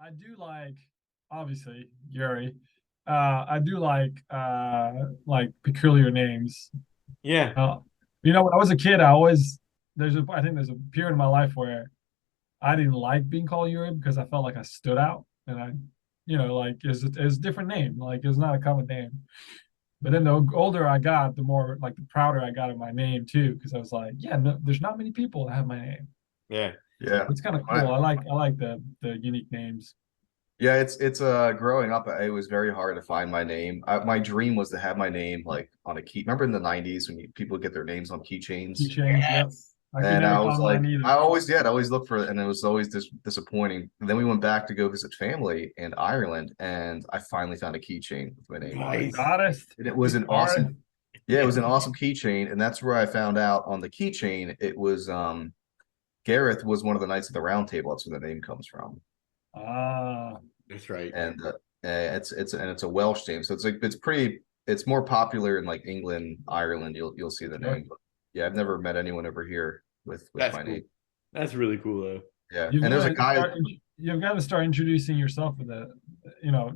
I do like obviously Yuri. I do like peculiar names. Yeah, Uh, when I was a kid, I think there's a period in my life where I didn't like being called Yuri because I felt like I stood out, and like it's a different name, like it's not a common name. But then the older I got, the more like the prouder I got of my name too, because I was like, yeah, no, there's not many people that have my name. yeah. Yeah. It's kind of My, cool. I like the unique names. yeah, it's growing up, it was very hard to find my name. My dream was to have my name like on a key. Remember in the 90s when people get their names on keychains? Keychains, yep. Yes. I could And never I was find like, mine either. I always, yeah, I'd always look for it, and it was always disappointing. And then we went back to go visit family in Ireland, and I finally found a keychain with my name on it. Nice. Goddess, And it was an Gareth. awesome, yeah, it was an awesome keychain, and that's where I found out on the keychain it was Gareth was one of the Knights of the Round Table. That's where the name comes from, Ah, That's right. and it's a Welsh name, so it's more popular in like England, Ireland. You'll see the sure. name, but yeah, I've never met anyone over here with That's my cool. name. That's really cool though. Yeah, You've and there's got a to guy. start. You've got to start introducing yourself with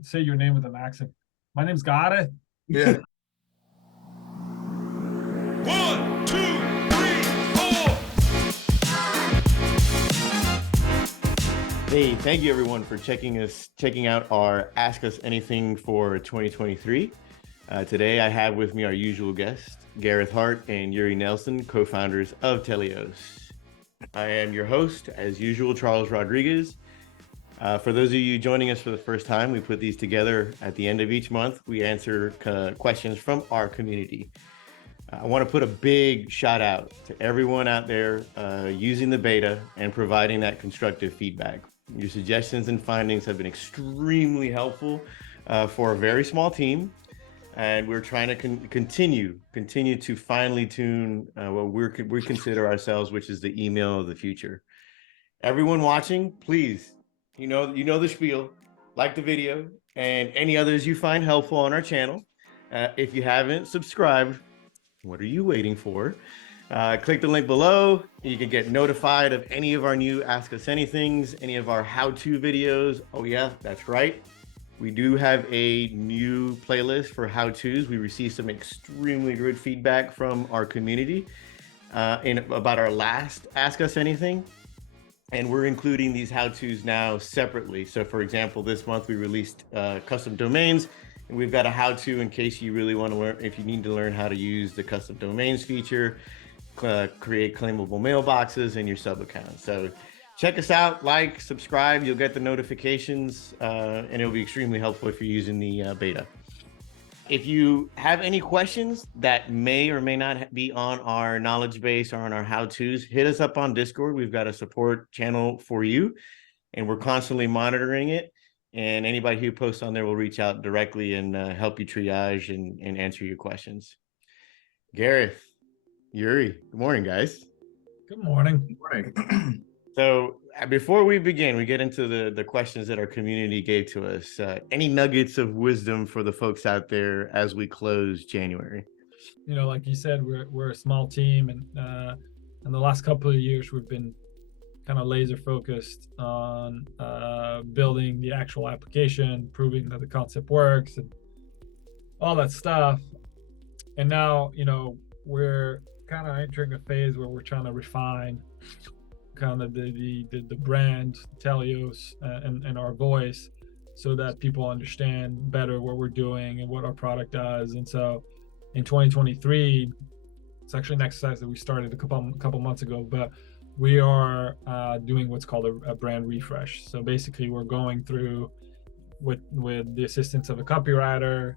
say your name with an accent. My name's Gareth. Yeah, One, two, three, four. Hey, thank you everyone for checking out our Ask Us Anything for 2023. Today I have with me our usual guests, Gareth Hart and Yuri Nelson, co-founders of Telios. I am your host, as usual, Charles Rodriguez. For those of you joining us for the first time, we put these together at the end of each month. We answer questions from our community. I want to put a big shout out to everyone out there using the beta and providing that constructive feedback. Your suggestions and findings have been extremely helpful for a very small team, and we're trying to continue to finely tune what we consider ourselves, which is the email of the future. Everyone watching, please, you know the spiel. Like the video and any others you find helpful on our channel. If you haven't subscribed, what are you waiting for? Click the link below. You can get notified of any of our new Ask Us Anythings, any of our how-to videos. Oh yeah, that's right. We do have a new playlist for how-tos. We received some extremely good feedback from our community about our last Ask Us Anything. And we're including these how-tos now separately. So for example, this month we released custom domains. And we've got a how-to in case you really want to learn, if you need to learn how to use the custom domains feature, create claimable mailboxes in your sub account. So check us out, like, subscribe, you'll get the notifications, and it'll be extremely helpful if you're using the beta. If you have any questions that may or may not be on our knowledge base or on our how-tos, hit us up on Discord. We've got a support channel for you, and we're constantly monitoring it. And anybody who posts on there will reach out directly and help you triage and answer your questions. Gareth, Yuri, good morning, guys. Good morning. morning. So before we begin, we get into the questions that our community gave to us. Any nuggets of wisdom for the folks out there as we close January? Like you said, we're a small team, and in the last couple of years, we've been kind of laser focused on building the actual application, proving that the concept works, and all that stuff. And now, we're kind of entering a phase where we're trying to refine kind of the brand Telios and our voice, so that people understand better what we're doing and what our product does. And so in 2023, it's actually an exercise that we started a couple months ago, but we are doing what's called a brand refresh. So basically, we're going through with the assistance of a copywriter,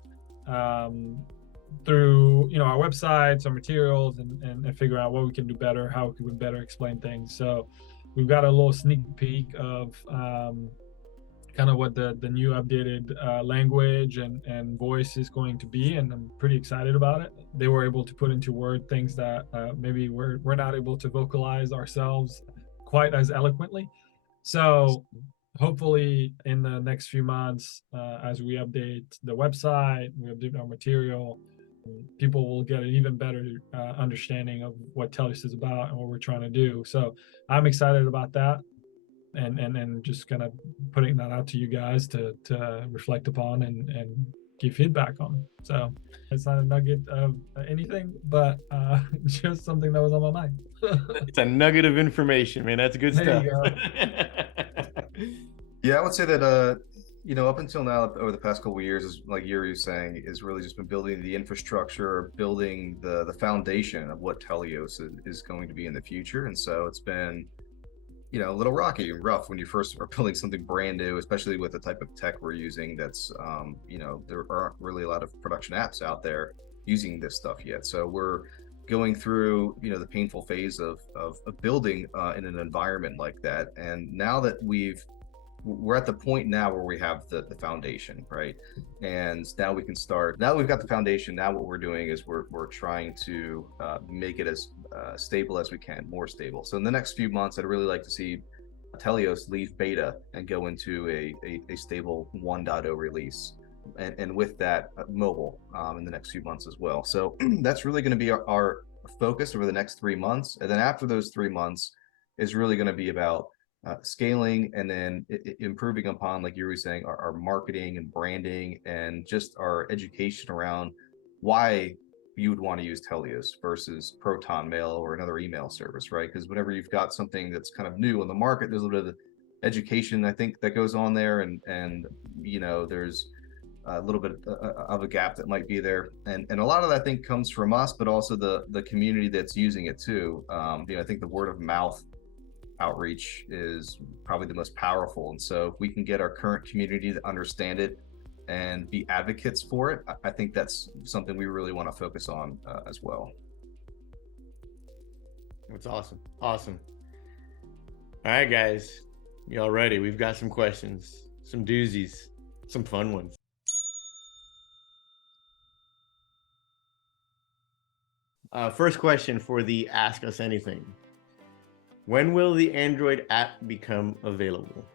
through our websites, our materials, and figure out what we can do better, how we can better explain things. So we've got a little sneak peek of kind of what the new updated language and voice is going to be, and I'm pretty excited about it. They were able to put into word things that maybe we're not able to vocalize ourselves quite as eloquently. So hopefully in the next few months, as we update the website, we update our material, people will get an even better understanding of what Telios is about and what we're trying to do. So I'm excited about that. and just kind of putting that out to you guys to reflect upon and give feedback on. So it's not a nugget of anything, but just something that was on my mind. It's a nugget of information, man. That's good There stuff. you go. Yeah, I would say that up until now, over the past couple of years, is like Yuri was saying, is really just been building the infrastructure, building the foundation of what Telios is going to be in the future. And so it's been, a little rocky and rough when you first are building something brand new, especially with the type of tech we're using. That's there aren't really a lot of production apps out there using this stuff yet. So we're going through the painful phase of building in an environment like that. And now that we're at the point now where we have the foundation, right? And now we can start. Now that we've got the foundation, now what we're doing is we're trying to make it as stable as we can, more stable. So in the next few months, I'd really like to see Telios leave beta and go into a stable 1.0 release. And with that, mobile in the next few months as well. So that's really going to be our focus over the next 3 months. And then after those 3 months is really going to be about scaling and then improving upon, like you were saying, our marketing and branding and just our education around why you would want to use Telios versus Proton Mail or another email service, right? Because whenever you've got something that's kind of new on the market, there's a little bit of education, I think, that goes on there, and there's a little bit of a gap that might be there, and a lot of that, I think, comes from us, but also the community that's using it too. I think the word of mouth outreach is probably the most powerful, and so if we can get our current community to understand it and be advocates for it, I think that's something we really want to focus on as well. That's awesome. All right, guys, y'all ready? We've got some questions, some doozies, some fun ones. First question for the Ask Us Anything. When will the Android app become available?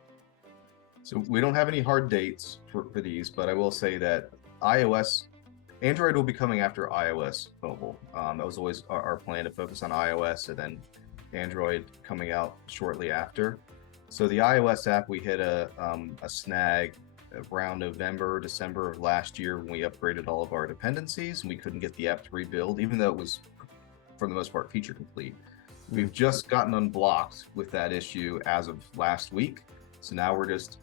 So we don't have any hard dates for these, but I will say that Android will be coming after iOS mobile. That was always our plan, to focus on iOS and then Android coming out shortly after. So the iOS app, we hit a snag around November, December of last year when we upgraded all of our dependencies and we couldn't get the app to rebuild, even though it was, for the most part, feature complete. We've just gotten unblocked with that issue as of last week. So now we're just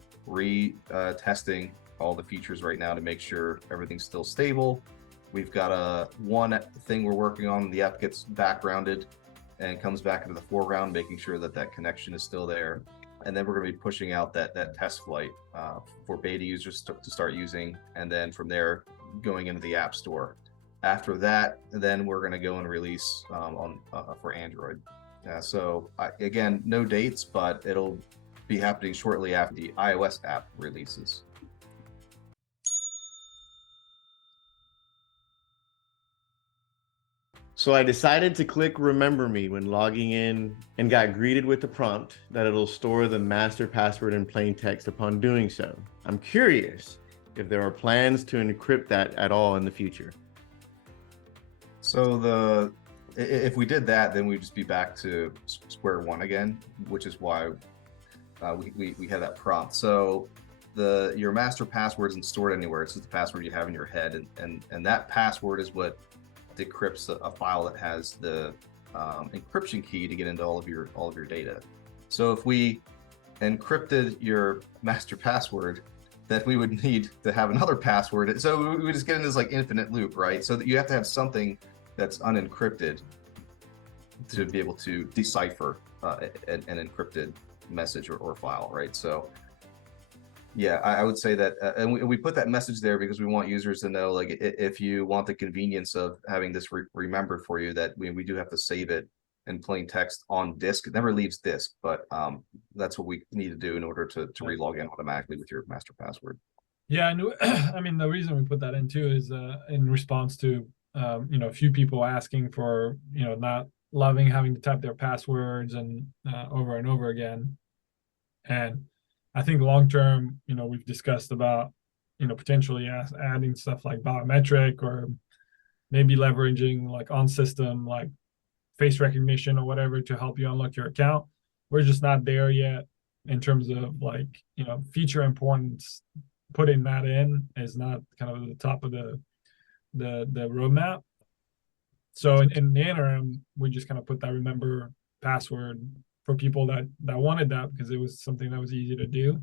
testing all the features right now to make sure everything's still stable. We've got one thing we're working on. The app gets backgrounded and comes back into the foreground, making sure that connection is still there. And then we're going to be pushing out that test flight for beta users to start using. And then from there, going into the App Store. After that, then we're going to go and release for Android. So again, no dates, but it'll be happening shortly after the iOS app releases. So I decided to click Remember Me when logging in and got greeted with the prompt that it'll store the master password in plain text upon doing so. I'm curious if there are plans to encrypt that at all in the future. So if we did that, then we'd just be back to square one again, which is why we had that prompt. So your master password isn't stored anywhere. It's just the password you have in your head, and that password is what decrypts a file that has the encryption key to get into all of your data. So if we encrypted your master password, then we would need to have another password. So we just get in this like infinite loop, right? So that you have to have something that's unencrypted to be able to decipher an encrypted message or file, right? So yeah, I would say that, and we put that message there because we want users to know, like, if you want the convenience of having this remembered for you, that we do have to save it in plain text on disk. It never leaves disk, but that's what we need to do in order to relog in automatically with your master password. Yeah, I mean, the reason we put that in too is in response to a few people asking for not loving having to type their passwords and over and over again. And I think long term, we've discussed about potentially adding stuff like biometric, or maybe leveraging like on system like face recognition or whatever to help you unlock your account. We're just not there yet. in terms of like, feature importance, putting that in is not kind of the top of the roadmap. So in the interim, we just kind of put that remember password for people that wanted that, because it was something that was easy to do.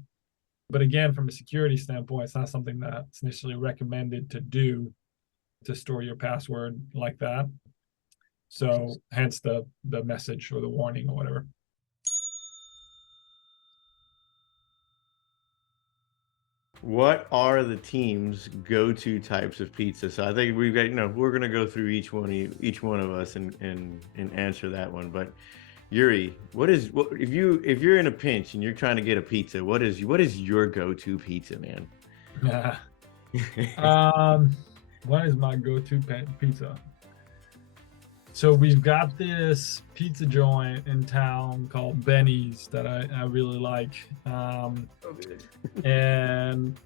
But again, from a security standpoint, it's not something that's initially recommended to do, to store your password like that. So hence the message or the warning or whatever. What are the team's go-to types of pizza? So I think we've got, we're gonna go through each one of us and answer that one. But Youri, what if you're in a pinch and you're trying to get a pizza, what is your go-to pizza, man? Yeah. What is my go-to pizza? So we've got this pizza joint in town called Benny's that I really like. And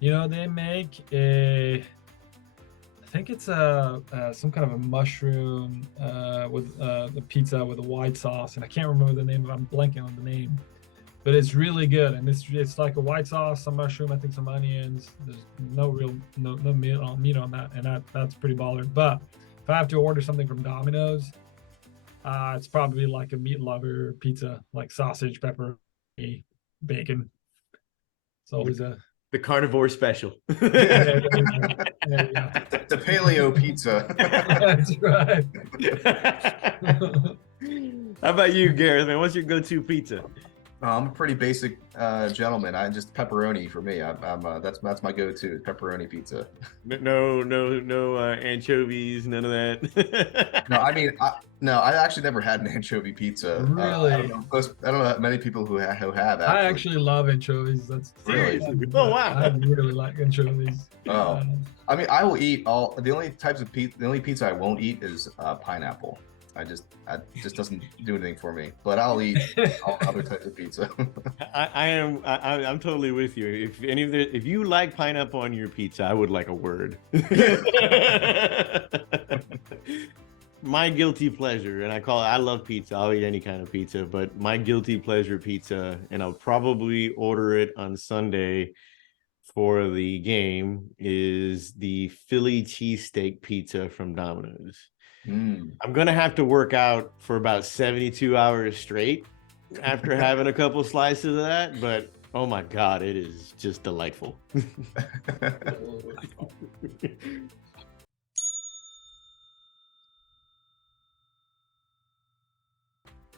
they make I think it's some kind of a mushroom with the pizza with a white sauce, and I can't remember the name. I'm blanking on the name, but it's really good. And it's like a white sauce, some mushroom, I think some onions. There's no meat on that, and that's pretty baller. But if I have to order something from Domino's, it's probably like a meat lover pizza, like sausage, pepperoni, bacon. It's always the carnivore special. The paleo pizza. That's right. How about you, Gareth, man? What's your go-to pizza? I'm a pretty basic gentleman. I just pepperoni for me. That's my go-to, pepperoni pizza. No anchovies, none of that. No, I mean, I actually never had an anchovy pizza. Really? I don't know that many people who have. Actually. I actually love anchovies. That's Really? Oh wow! I really like anchovies. Oh, I mean, I will eat all. The only types of pizza. The only pizza I won't eat is pineapple. It just doesn't do anything for me. But I'll eat all other types of pizza. I'm totally with you. If you like pineapple on your pizza, I would like a word. My guilty pleasure, and I love pizza. I'll eat any kind of pizza, but my guilty pleasure pizza, and I'll probably order it on Sunday for the game, is the Philly cheesesteak pizza from Domino's. I'm gonna have to work out for about 72 hours straight after having a couple slices of that, but oh my god, it is just delightful.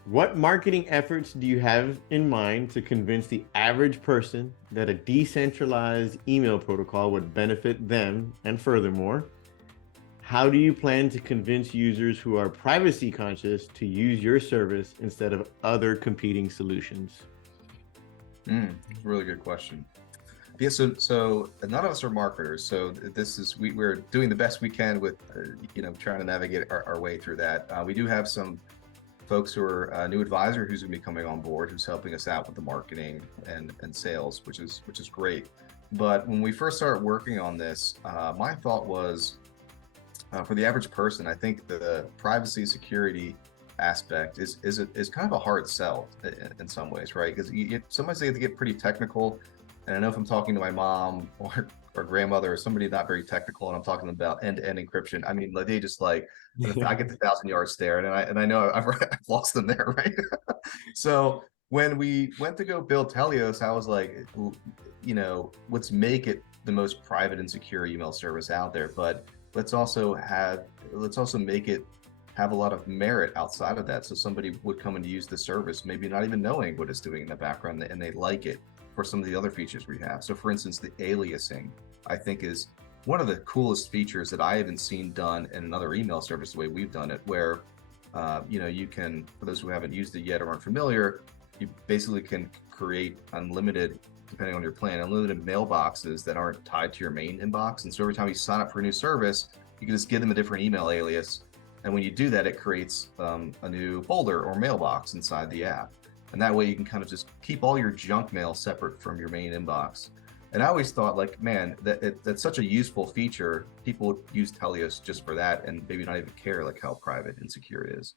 What marketing efforts do you have in mind to convince the average person that a decentralized email protocol would benefit them? And furthermore, how do you plan to convince users who are privacy conscious to use your service instead of other competing solutions? That's a really good question. Yeah, so none of us are marketers, so we're doing the best we can with trying to navigate our way through that. We do have some folks who are a new advisor who's going to be coming on board, who's helping us out with the marketing and sales, which is great. But when we first started working on this, my thought was, for the average person, I think the privacy security aspect is kind of a hard sell in some ways, right? Because sometimes they have to get pretty technical. And I know if I'm talking to my mom or grandmother or somebody not very technical, and I'm talking about end-to-end encryption, I mean, they just I get the 1,000-yard stare, and I know I've lost them there, right? So when we went to go build Telios, I was like, let's make it the most private and secure email service out there, but let's also make it have a lot of merit outside of that. So somebody would come and use the service, maybe not even knowing what it's doing in the background, and they like it for some of the other features we have. So for instance, the aliasing, I think, is one of the coolest features that I haven't seen done in another email service the way we've done it, where you can, for those who haven't used it yet or aren't familiar, you basically can create unlimited, depending on your plan, unlimited mailboxes that aren't tied to your main inbox. And so every time you sign up for a new service, you can just give them a different email alias. And when you do that, it creates a new folder or mailbox inside the app. And that way you can kind of just keep all your junk mail separate from your main inbox. And I always thought, like, man, that's such a useful feature. People would use Telios just for that and maybe not even care like how private and secure it is.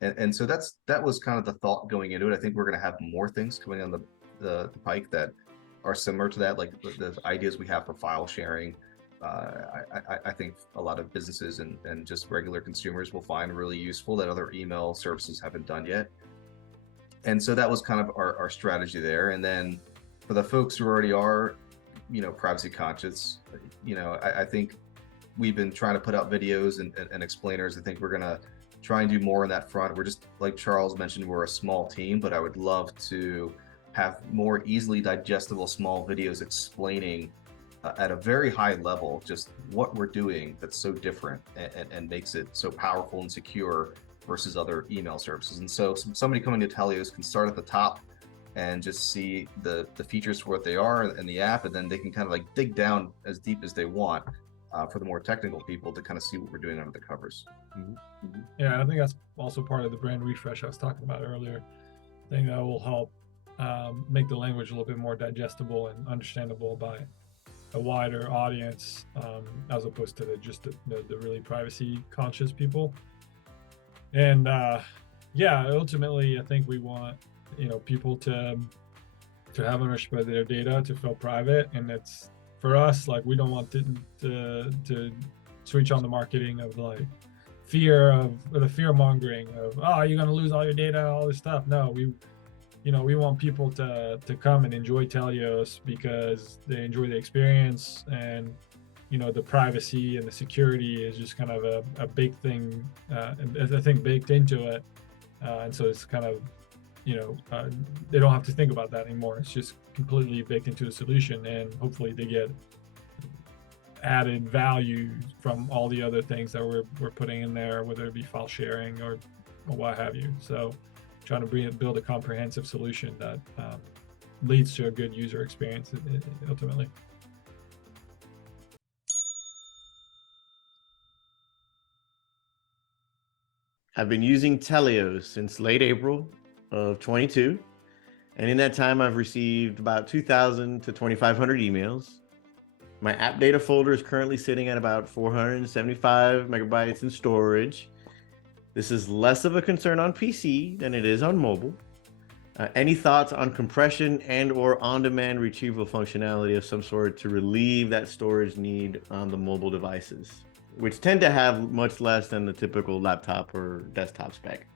And so that was kind of the thought going into it. I think we're going to have more things coming on the pike that are similar to that, like the ideas we have for file sharing. I think a lot of businesses and just regular consumers will find really useful that other email services haven't done yet. And so that was kind of our strategy there. And then for the folks who already are, privacy conscious, I think we've been trying to put out videos and explainers. I think we're going to try and do more on that front. We're just, like Charles mentioned, we're a small team, but I would love to have more easily digestible small videos explaining at a very high level just what we're doing that's so different and makes it so powerful and secure versus other email services. And so somebody coming to Telios can start at the top and just see the features for what they are in the app, and then they can kind of like dig down as deep as they want for the more technical people to kind of see what we're doing under the covers. Yeah, and I think that's also part of the brand refresh I was talking about earlier. I think that will help make the language a little bit more digestible and understandable by a wider audience, as opposed to just the really privacy conscious people. And ultimately, I think we want people to have ownership of their data, to feel private, and it's for us, like, we don't want to switch on the marketing of like the fear mongering of, oh, you're going to lose all your data, all this stuff. No, we want people to come and enjoy Telios because they enjoy the experience, and the privacy and the security is just kind of a big thing, and I think baked into it, and so it's kind of they don't have to think about that anymore. It's just completely baked into the solution, and hopefully they get added value from all the other things that we're putting in there, whether it be file sharing or what have you. So trying to build a comprehensive solution that leads to a good user experience ultimately. I've been using Telios since late April of 22. And in that time, I've received about 2,000 to 2,500 emails. My app data folder is currently sitting at about 475 megabytes in storage. This is less of a concern on PC than it is on mobile. Any thoughts on compression and or on-demand retrieval functionality of some sort to relieve that storage need on the mobile devices, which tend to have much less than the typical laptop or desktop spec?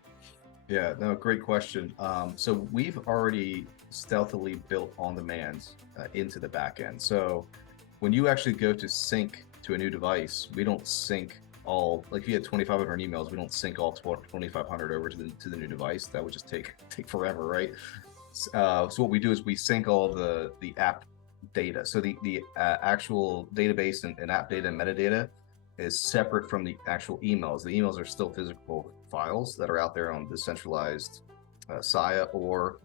Yeah, no, great question. So we've already stealthily built on-demand into the backend. So when you actually go to sync to a new device, we don't sync all, like if you had 2,500 emails, we don't sync all 2,500 over to the new device. That would just take forever, right? So what we do is we sync all the app data. So the actual database and app data and metadata is separate from the actual emails. The emails are still physical files that are out there on decentralized SIA or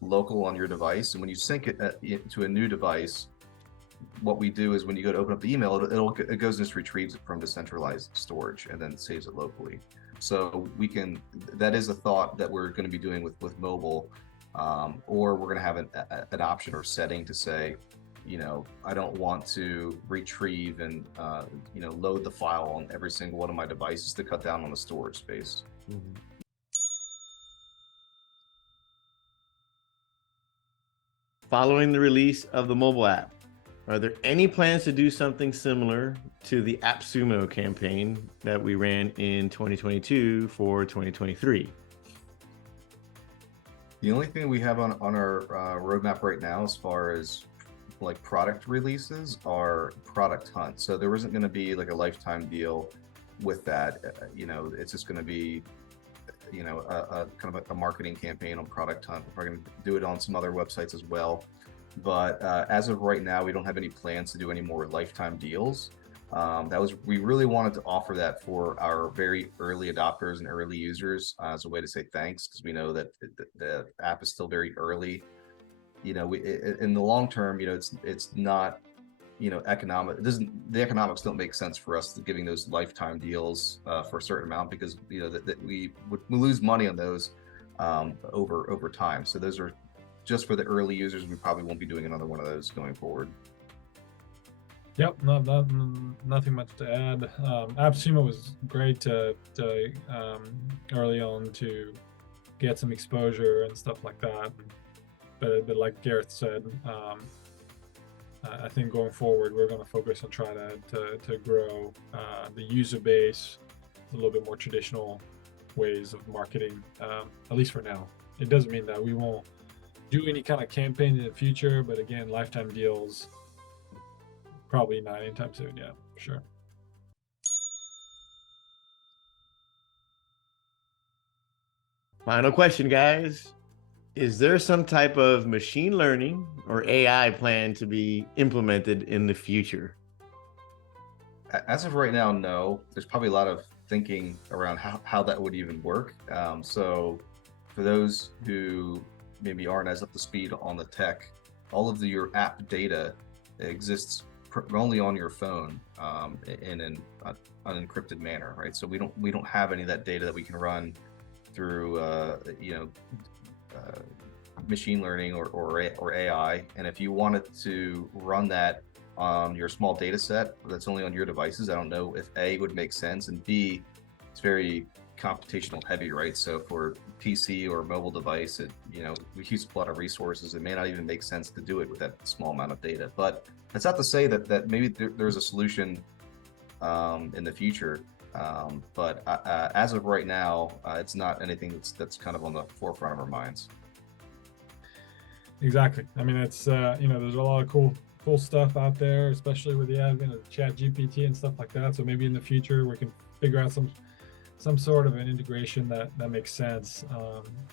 local on your device. And when you sync it to a new device, what we do is when you go to open up the email, it goes and just retrieves it from decentralized storage and then saves it locally. So that is a thought that we're going to be doing with mobile, or we're going to have an option or setting to say, I don't want to retrieve and load the file on every single one of my devices to cut down on the storage space. Mm-hmm. Following the release of the mobile app, are there any plans to do something similar to the Appsumo campaign that we ran in 2022 for 2023? The only thing we have on our roadmap right now, as far as like product releases, are product hunts. So there isn't going to be like a lifetime deal with that. It's just going to be, a kind of a marketing campaign on product hunt. We're going to do it on some other websites as well. But as of right now, we don't have any plans to do any more lifetime deals. We really wanted to offer that for our very early adopters and early users as a way to say thanks, because we know that the app is still very early. In the long term, it's not, economic. The economics don't make sense for us giving those lifetime deals for a certain amount, because that we would lose money on those over time. So those are just for the early users. We probably won't be doing another one of those going forward. Yep, nothing much to add. Appsumo was great to early on to get some exposure and stuff like that. But like Gareth said, I think going forward we're going to focus on trying to grow the user base, a little bit more traditional ways of marketing, at least for now. It doesn't mean that we won't do any kind of campaign in the future, but again, lifetime deals. Probably not anytime soon. Yeah, for sure. Final question, guys. Is there some type of machine learning or AI plan to be implemented in the future? As of right now, no. There's probably a lot of thinking around how that would even work. So for those who maybe aren't as up to speed on the tech, all of your app data exists only on your phone in an unencrypted manner, right? So we don't have any of that data that we can run through machine learning or AI. And if you wanted to run that on your small data set that's only on your devices, I don't know if A, would make sense, and B, it's very computational heavy, right? So for PC or mobile device, we use a lot of resources. It may not even make sense to do it with that small amount of data. But that's not to say that maybe there's a solution in the future. But as of right now, it's not anything that's kind of on the forefront of our minds. Exactly. I mean, it's there's a lot of cool stuff out there, especially with the advent of Chat GPT and stuff like that. So maybe in the future we can figure out some sort of an integration that makes sense.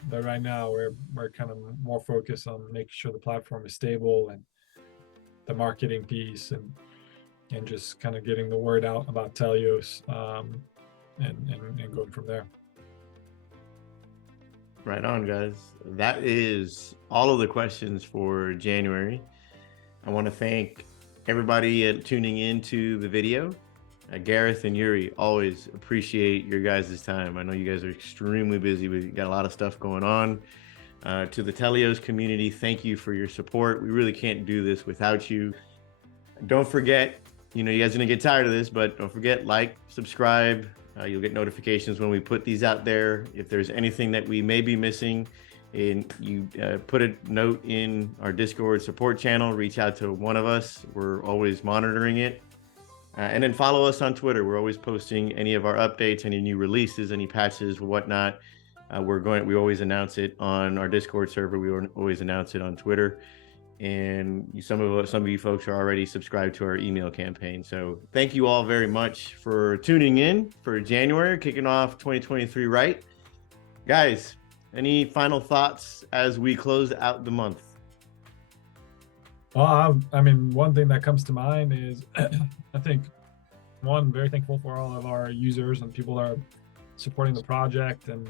But right now we're kind of more focused on making sure the platform is stable and the marketing piece and just kind of getting the word out about Telios and going from there. Right on, guys. That is all of the questions for January. I want to thank everybody tuning into the video. Gareth and Youri, always appreciate your guys' time. I know you guys are extremely busy. We've got a lot of stuff going on. To the Telios community, thank you for your support. We really can't do this without you. Don't forget, you guys are going to get tired of this, but don't forget, like, subscribe. You'll get notifications when we put these out there. If there's anything that we may be missing, and you put a note in our Discord support channel, reach out to one of us. We're always monitoring it. And then follow us on Twitter. We're always posting any of our updates, any new releases, any patches, whatnot. We always announce it on our Discord server. We always announce it on Twitter. And some of you folks are already subscribed to our email campaign. So thank you all very much for tuning in for January, kicking off 2023 right. Guys, any final thoughts as we close out the month? Well, I mean, one thing that comes to mind is I think very thankful for all of our users and people that are supporting the project and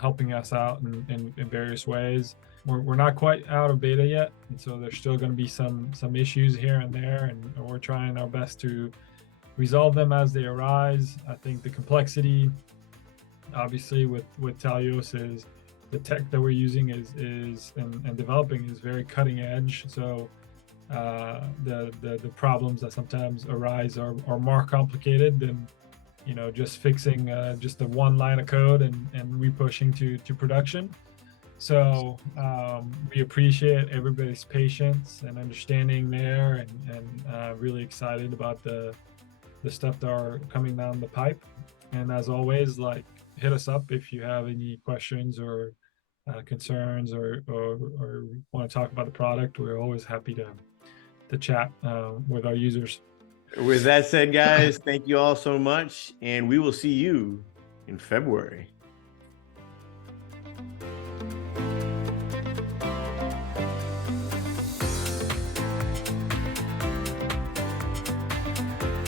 helping us out in various ways. We're not quite out of beta yet, and so there's still going to be some issues here and there, and we're trying our best to resolve them as they arise. I think the complexity, obviously, with Telios is the tech that we're using is and developing is very cutting edge. So the problems that sometimes arise are more complicated than just fixing just the one line of code and repushing to production. So we appreciate everybody's patience and understanding there, and really excited about the stuff that are coming down the pipe. And as always, hit us up if you have any questions or concerns or want to talk about the product. We're always happy to chat with our users. With that said, guys, thank you all so much, and we will see you in February.